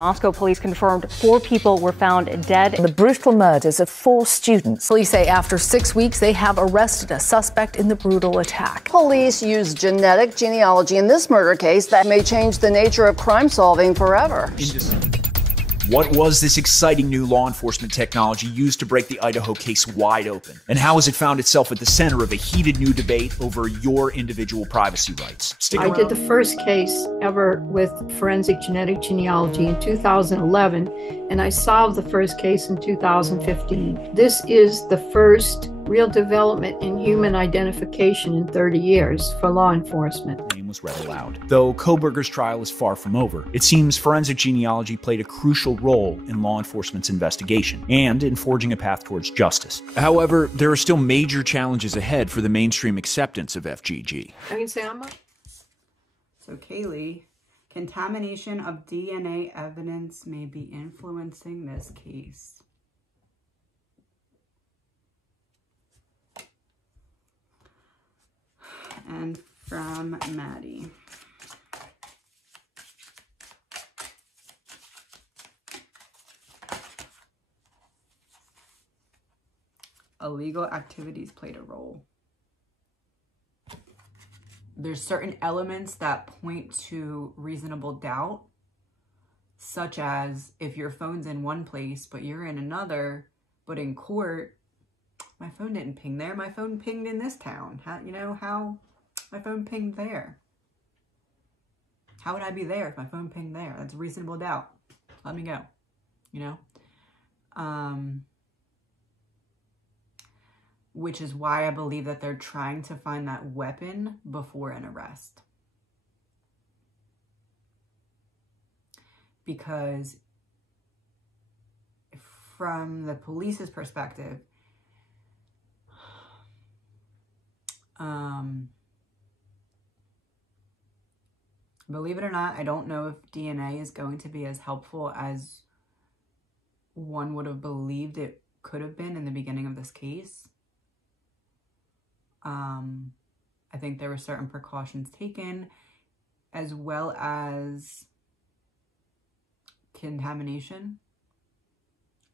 Moscow police confirmed 4 people were found dead in the brutal murders of 4 students. Police say after 6 weeks, they have arrested a suspect in the brutal attack. Police used genetic genealogy in this murder case that may change the nature of crime solving forever. What was this exciting new law enforcement technology used to break the Idaho case wide open? And how has it found itself at the center of a heated new debate over your individual privacy rights? I did the first case ever with forensic genetic genealogy in 2011, and I solved the first case in 2015. This is the first real development in human identification in 30 years for law enforcement. Was read aloud. Though Koberger's trial is far from over, it seems forensic genealogy played a crucial role in law enforcement's investigation and in forging a path towards justice. However, there are still major challenges ahead for the mainstream acceptance of FGG. I can say I'm up. So Kaylee, contamination of DNA evidence may be influencing this case. And from Maddie. Illegal activities played a role. There's certain elements that point to reasonable doubt, such as if your phone's in one place, but you're in another, but in court, my phone didn't ping there. My phone pinged in this town. How my phone pinged there. How would I be there if my phone pinged there? That's reasonable doubt. Let me go, which is why I believe that they're trying to find that weapon before an arrest. Because from the police's perspective, believe it or not, I don't know if DNA is going to be as helpful as one would have believed it could have been in the beginning of this case. I think there were certain precautions taken, as well as contamination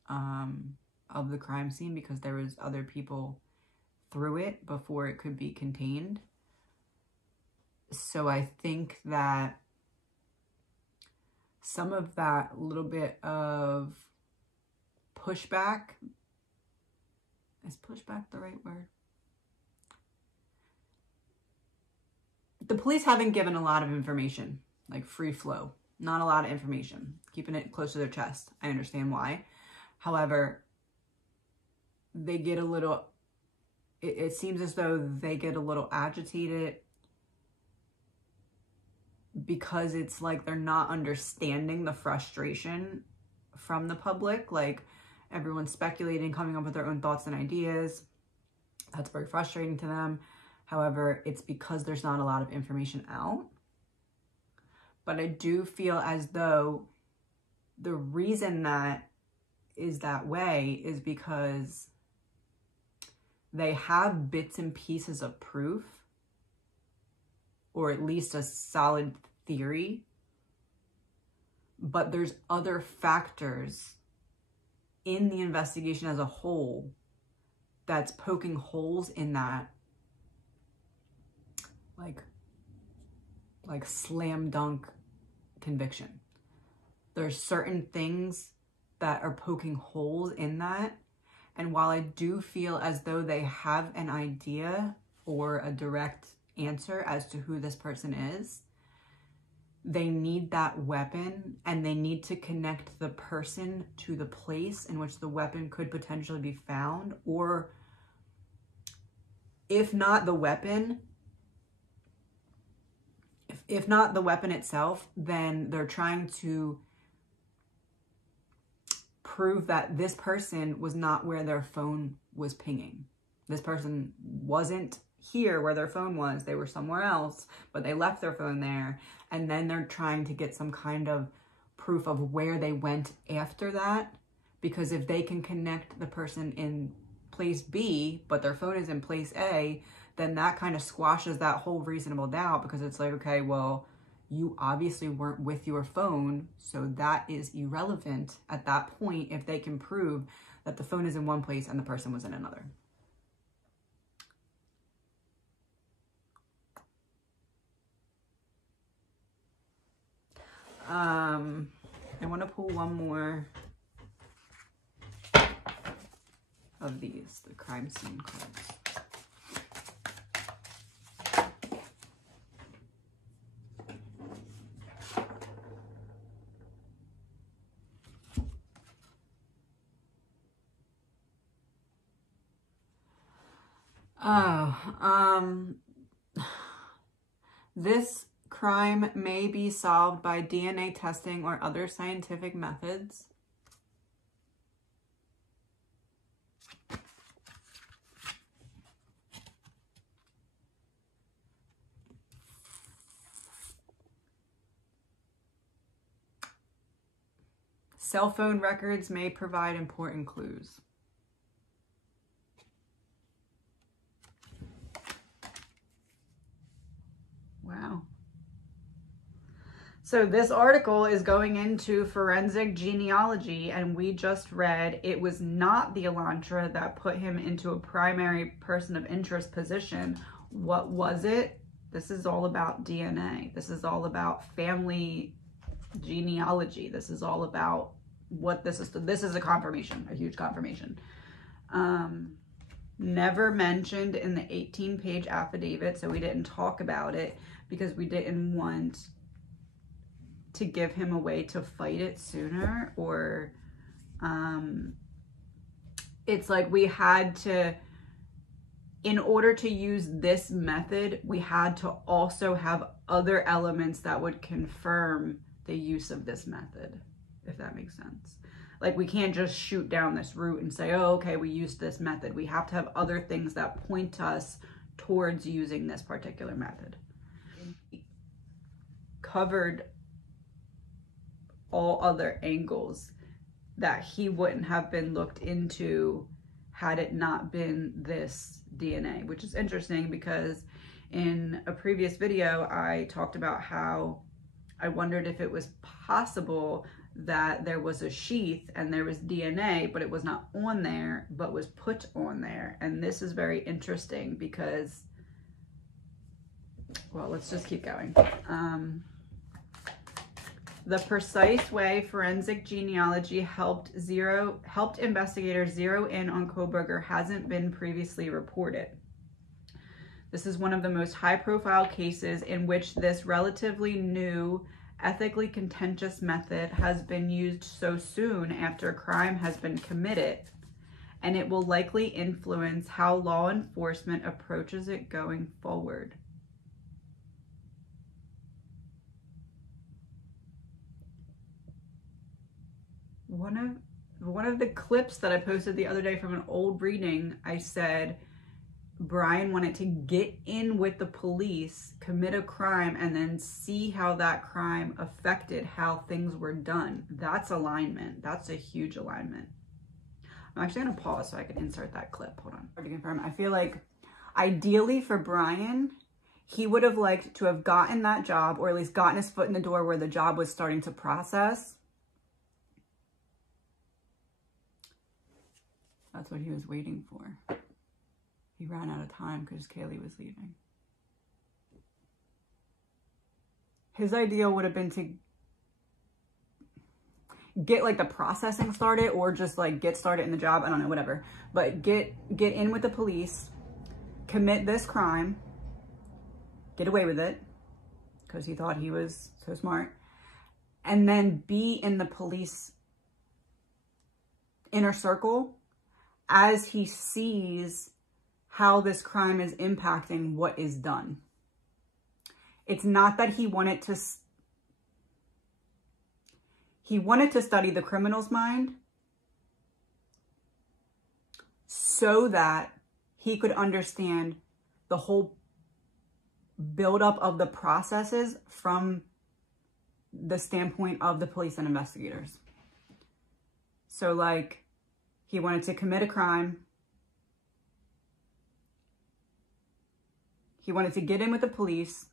of the crime scene, because there was other people through it before it could be contained. So I think that some of that little bit of pushback, is pushback the right word? The police haven't given a lot of information, like free flow, not a lot of information, keeping it close to their chest. I understand why. However, they get a little, it seems as though they get a little agitated because it's like they're not understanding the frustration from the public. Like, everyone's speculating, coming up with their own thoughts and ideas. That's very frustrating to them. However, it's because there's not a lot of information out. But I do feel as though the reason that is that way is because they have bits and pieces of proof, or at least a solid theory, but there's other factors in the investigation as a whole that's poking holes in that, like slam dunk conviction. There's certain things that are poking holes in that. And while I do feel as though they have an idea or a direct answer as to who this person is, they need that weapon, and they need to connect the person to the place in which the weapon could potentially be found, or if not the weapon, if not the weapon itself, then they're trying to prove that this person was not where their phone was pinging. This person wasn't here where their phone was. They were somewhere else, but they left their phone there. And then they're trying to get some kind of proof of where they went after that. Because if they can connect the person in place B, but their phone is in place A, then that kind of squashes that whole reasonable doubt, because it's like, okay, well, you obviously weren't with your phone, so that is irrelevant at that point if they can prove that the phone is in one place and the person was in another. I want to pull one more of these, the crime scene cards. This crime may be solved by DNA testing or other scientific methods. Cell phone records may provide important clues. Wow. So this article is going into forensic genealogy, and we just read it was not the Elantra that put him into a primary person of interest position. What was it? This is all about DNA. This is all about family genealogy. This is all about what this is. This is a confirmation, a huge confirmation. Never mentioned in the 18-page affidavit, so we didn't talk about it because we didn't want to give him a way to fight it sooner, or it's like we had to, in order to use this method, we had to also have other elements that would confirm the use of this method, if that makes sense. Like, we can't just shoot down this route and say, oh, okay, we used this method. We have to have other things that point us towards using this particular method. Covered all other angles that he wouldn't have been looked into had it not been this DNA, which is interesting because in a previous video, I talked about how I wondered if it was possible that there was a sheath and there was DNA, but it was not on there, but was put on there. And this is very interesting because, well, let's just keep going. The precise way forensic genealogy helped investigators zero in on Kohberger hasn't been previously reported. This is one of the most high-profile cases in which this relatively new, ethically contentious method has been used so soon after a crime has been committed, and it will likely influence how law enforcement approaches it going forward. One of the clips that I posted the other day from an old reading, I said Brian wanted to get in with the police, commit a crime, and then see how that crime affected how things were done. That's alignment. That's a huge alignment. I'm actually going to pause so I can insert that clip. Hold on. To confirm, I feel like ideally for Brian, he would have liked to have gotten that job, or at least gotten his foot in the door where the job was starting to process. That's what he was waiting for. He ran out of time because Kaylee was leaving. His ideal would have been to get like the processing started, or just like get started in the job. I don't know, whatever. But get in with the police, commit this crime, get away with it because he thought he was so smart, and then be in the police inner circle as he sees how this crime is impacting what is done. It's not that he wanted to study the criminal's mind so that he could understand the whole buildup of the processes from the standpoint of the police and investigators. So like, he wanted to commit a crime. He wanted to get in with the police,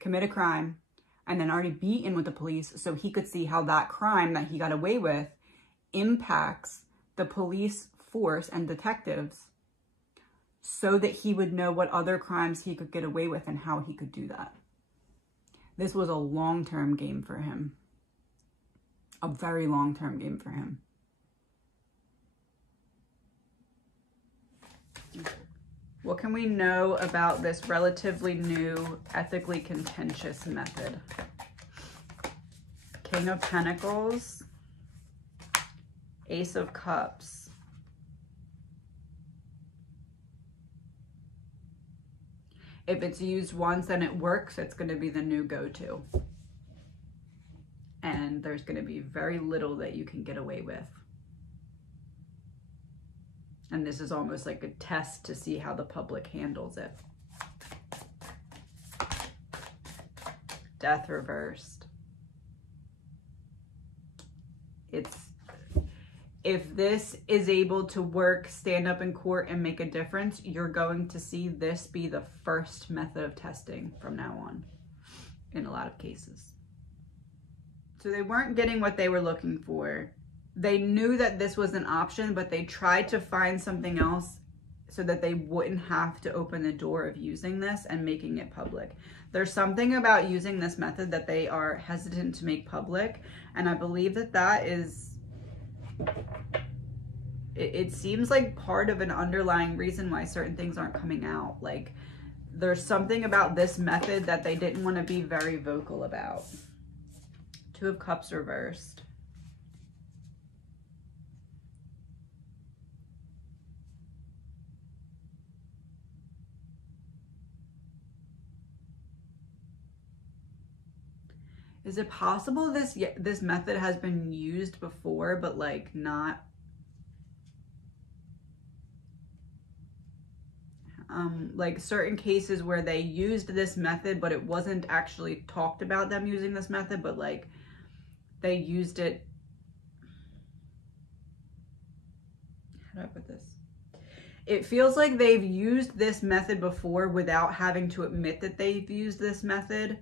commit a crime, and then already be in with the police so he could see how that crime that he got away with impacts the police force and detectives, so that he would know what other crimes he could get away with and how he could do that. This was a long-term game for him. A very long-term game for him. What can we know about this relatively new, ethically contentious method? King of Pentacles, Ace of Cups. If it's used once and it works, it's going to be the new go-to. And there's going to be very little that you can get away with. And this is almost like a test to see how the public handles it. Death reversed. If this is able to work, stand up in court and make a difference, you're going to see this be the first method of testing from now on in a lot of cases. So they weren't getting what they were looking for. They knew that this was an option, but they tried to find something else so that they wouldn't have to open the door of using this and making it public. There's something about using this method that they are hesitant to make public, and I believe that that is, it seems like part of an underlying reason why certain things aren't coming out. Like, there's something about this method that they didn't want to be very vocal about. Two of Cups reversed. Is it possible this method has been used before, but like not, like certain cases where they used this method, but it wasn't actually talked about them using this method, but like they used it. How do I put this? It feels like they've used this method before without having to admit that they've used this method.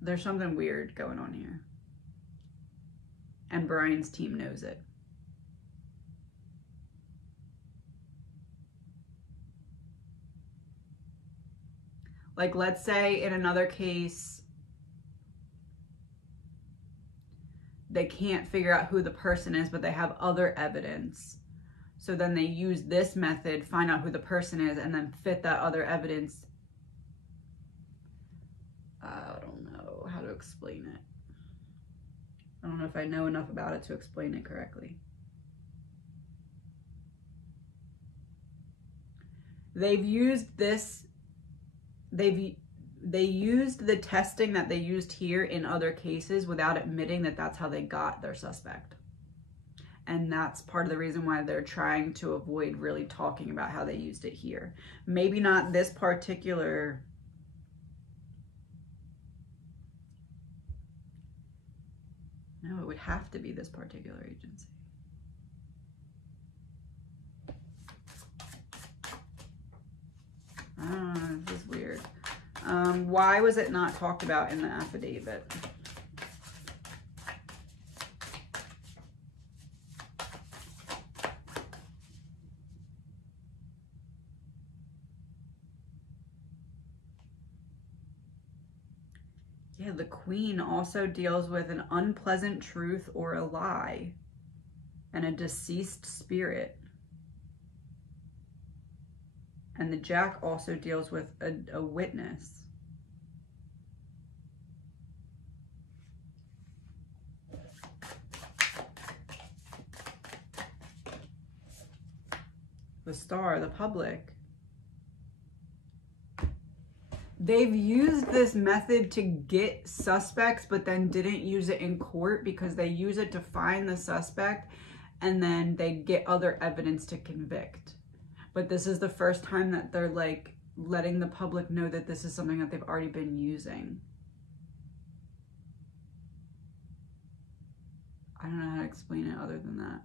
There's something weird going on here. And Brian's team knows it. Like, let's say in another case, they can't figure out who the person is, but they have other evidence. So then they use this method, find out who the person is, and then fit that other evidence. I don't know how to explain it. I don't know if I know enough about it to explain it correctly. They've used this, they used the testing that they used here in other cases without admitting that that's how they got their suspect. And that's part of the reason why they're trying to avoid really talking about how they used it here. Maybe not this particular. No, it would have to be this particular agency. I don't know, this is weird. Why was it not talked about in the affidavit? Yeah, the Queen also deals with an unpleasant truth or a lie and a deceased spirit. And the Jack also deals with a witness. The Star, the public. They've used this method to get suspects, but then didn't use it in court because they use it to find the suspect and then they get other evidence to convict. But this is the first time that they're like letting the public know that this is something that they've already been using. I don't know how to explain it other than that.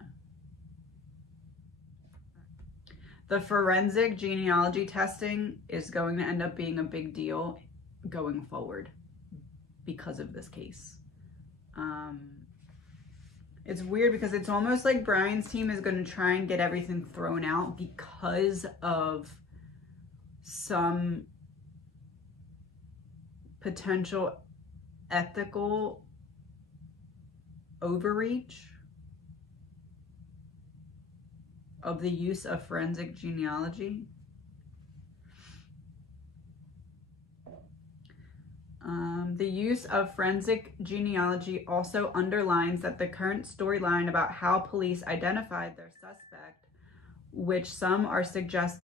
The forensic genealogy testing is going to end up being a big deal going forward because of this case. It's weird because it's almost like Brian's team is going to try and get everything thrown out because of some potential ethical overreach of the use of forensic genealogy. The use of forensic genealogy also underlines that the current storyline about how police identified their suspect, which some are suggesting.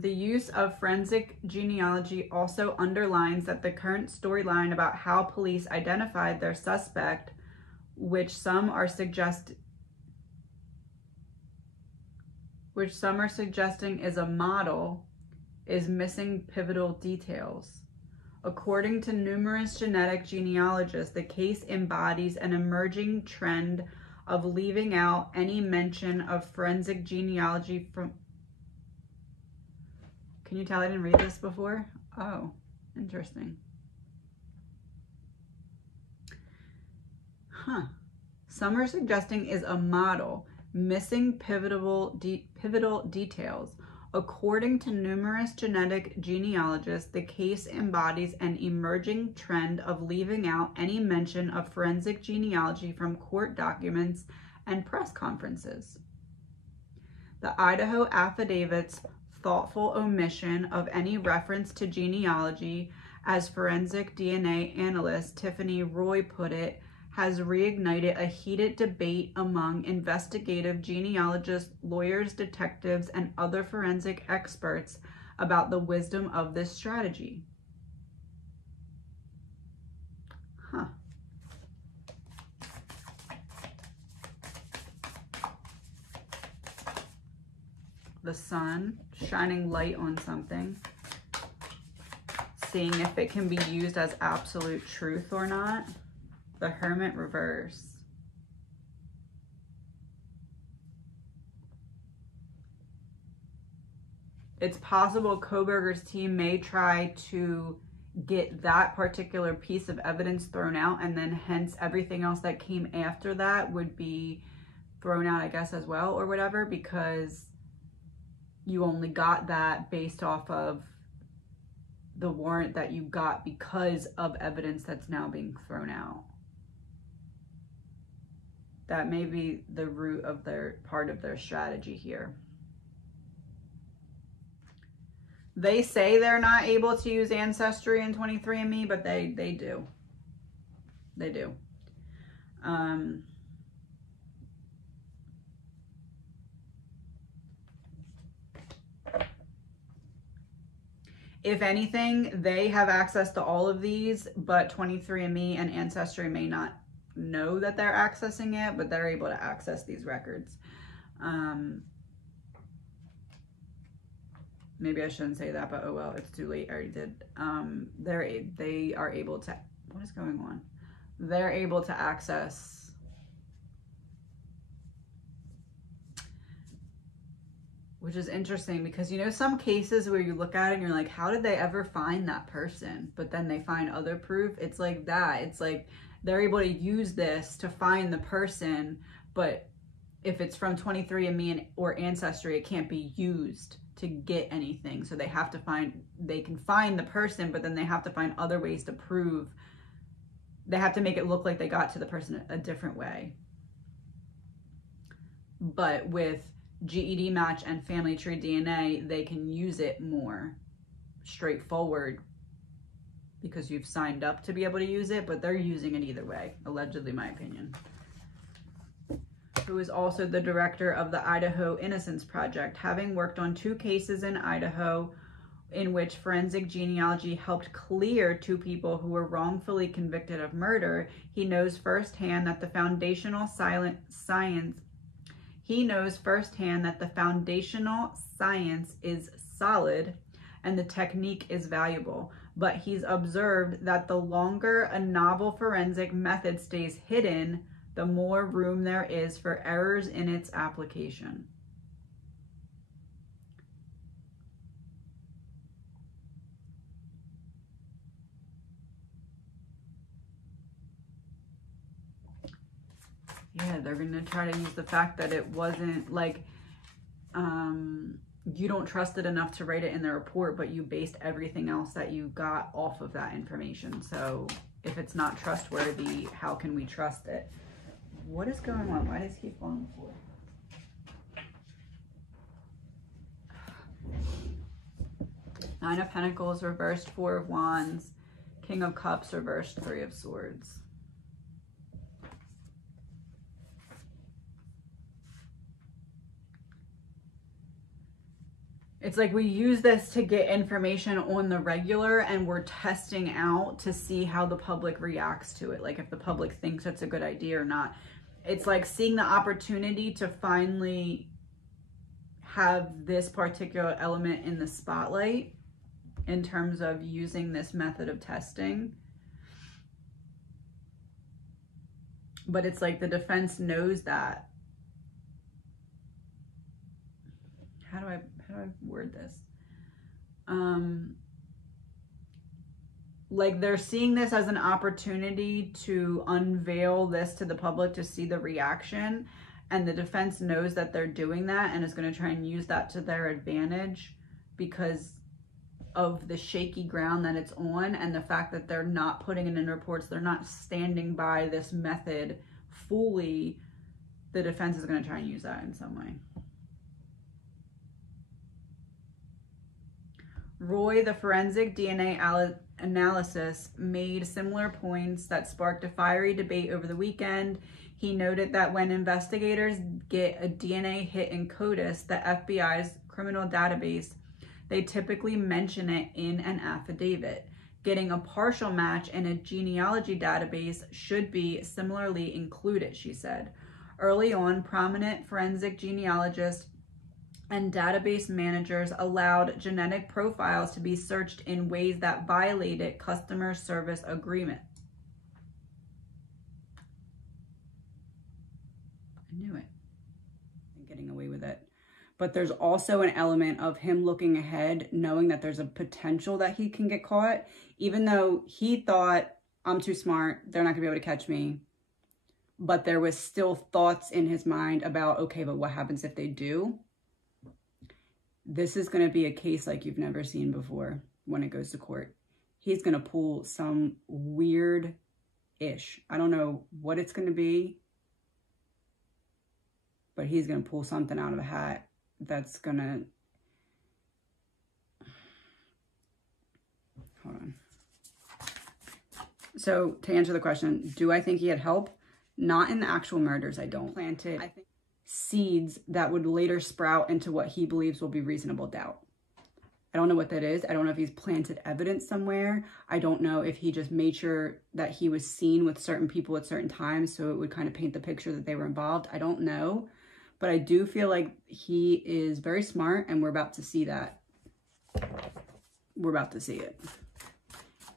The use of forensic genealogy also underlines that the current storyline about how police identified their suspect, which some are suggesting is a model, is missing pivotal details. According to numerous genetic genealogists, the case embodies an emerging trend of leaving out any mention of forensic genealogy from... Can you tell I didn't read this before? Oh, interesting. Some are suggesting is a model, missing pivotal details. According to numerous genetic genealogists, the case embodies an emerging trend of leaving out any mention of forensic genealogy from court documents and press conferences. The Idaho affidavit's thoughtful omission of any reference to genealogy, as forensic DNA analyst Tiffany Roy put it, has reignited a heated debate among investigative genealogists, lawyers, detectives, and other forensic experts about the wisdom of this strategy. The sun shining light on something, seeing if it can be used as absolute truth or not. The Hermit reverse. It's possible Kohberger's team may try to get that particular piece of evidence thrown out, and then hence everything else that came after that would be thrown out, I guess, as well, or whatever, because you only got that based off of the warrant that you got because of evidence that's now being thrown out. That may be the root of their part of their strategy here. They say they're not able to use Ancestry and 23andMe, but they do. They do. If anything, they have access to all of these, but 23andMe and Ancestry may not know that they're accessing it, but they're able to access these records. Maybe I shouldn't say that, but oh well, it's too late. I already did. They are able to, what is going on? They're able to access which is interesting because, you know, some cases where you look at it and you're like, how did they ever find that person? But then they find other proof. It's like that. It's like they're able to use this to find the person, but if it's from 23andMe or Ancestry, it can't be used to get anything. So they have to they can find the person, but then they have to find other ways to prove. They have to make it look like they got to the person a different way. But with GED match and family tree DNA, they can use it more straightforward because you've signed up to be able to use it, but they're using it either way, allegedly, my opinion. Who is also the director of the Idaho Innocence Project, having worked on 2 cases in Idaho in which forensic genealogy helped clear 2 people who were wrongfully convicted of murder. He knows firsthand that the foundational science is solid and the technique is valuable, but he's observed that the longer a novel forensic method stays hidden, the more room there is for errors in its application. Yeah, they're gonna try to use the fact that it wasn't like, you don't trust it enough to write it in the report, but you based everything else that you got off of that information. So if it's not trustworthy, how can we trust it? What is going on? Why does he keep falling forward? Nine of Pentacles reversed, Four of Wands, King of Cups reversed, Three of Swords. It's like we use this to get information on the regular, and we're testing out to see how the public reacts to it. Like if the public thinks it's a good idea or not. It's like seeing the opportunity to finally have this particular element in the spotlight in terms of using this method of testing. But it's like the defense knows that. How do I word this? Like they're seeing this as an opportunity to unveil this to the public to see the reaction, and the defense knows that they're doing that and is going to try and use that to their advantage because of the shaky ground that it's on, and the fact that they're not putting it in reports, they're not standing by this method fully. The defense is going to try and use that in some way. Roy, the forensic DNA analysis, made similar points that sparked a fiery debate over the weekend. He noted that when investigators get a DNA hit in CODIS, the FBI's criminal database, they typically mention it in an affidavit. Getting a partial match in a genealogy database should be similarly included, she said. Early on, prominent forensic genealogists and database managers allowed genetic profiles to be searched in ways that violated customer service agreement. I knew it. And getting away with it. But there's also an element of him looking ahead, knowing that there's a potential that he can get caught, even though he thought, I'm too smart, they're not gonna be able to catch me. But there was still thoughts in his mind about, okay, but what happens if they do? This is going to be a case like you've never seen before when it goes to court. He's going to pull some weird-ish. I don't know what it's going to be, but he's going to pull something out of a hat that's going to... Hold on. So to answer the question, do I think he had help? Not in the actual murders, I don't. Planted, I think, seeds that would later sprout into what he believes will be reasonable doubt. I don't know what that is. I don't know if he's planted evidence somewhere. I don't know if he just made sure that he was seen with certain people at certain times so it would kind of paint the picture that they were involved. I don't know. But I do feel like he is very smart, and we're about to see that. We're about to see it.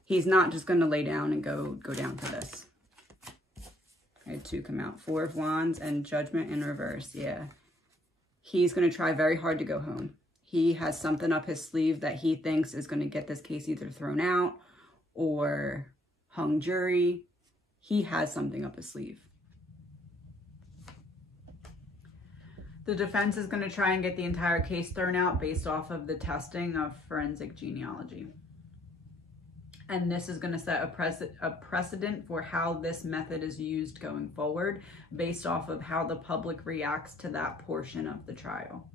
He's not just going to lay down and go down for this. I had two come out. Four of Wands and Judgment in reverse. Yeah. He's going to try very hard to go home. He has something up his sleeve that he thinks is going to get this case either thrown out or hung jury. He has something up his sleeve. The defense is going to try and get the entire case thrown out based off of the testing of forensic genealogy. And this is going to set a precedent for how this method is used going forward based off of how the public reacts to that portion of the trial.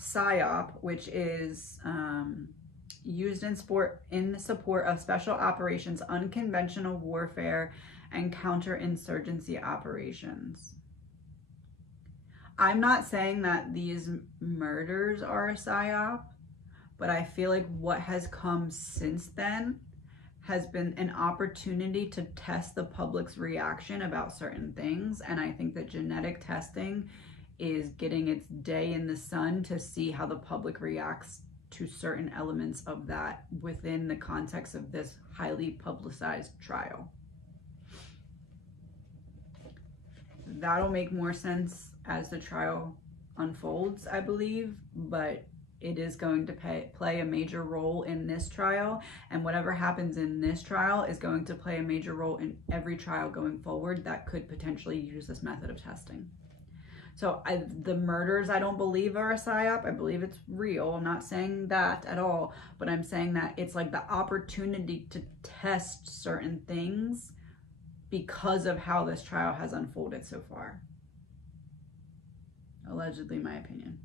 PSYOP, which is used in the support of special operations, unconventional warfare, and counterinsurgency operations. I'm not saying that these murders are a PSYOP, but I feel like what has come since then has been an opportunity to test the public's reaction about certain things. And I think that genetic testing is getting its day in the sun to see how the public reacts to certain elements of that within the context of this highly publicized trial. That'll make more sense as the trial unfolds, I believe, but it is going to play a major role in this trial, and whatever happens in this trial is going to play a major role in every trial going forward that could potentially use this method of testing. So the murders, I don't believe are a psyop. I believe it's real. I'm not saying that at all, but I'm saying that it's like the opportunity to test certain things because of how this trial has unfolded so far. Allegedly, my opinion.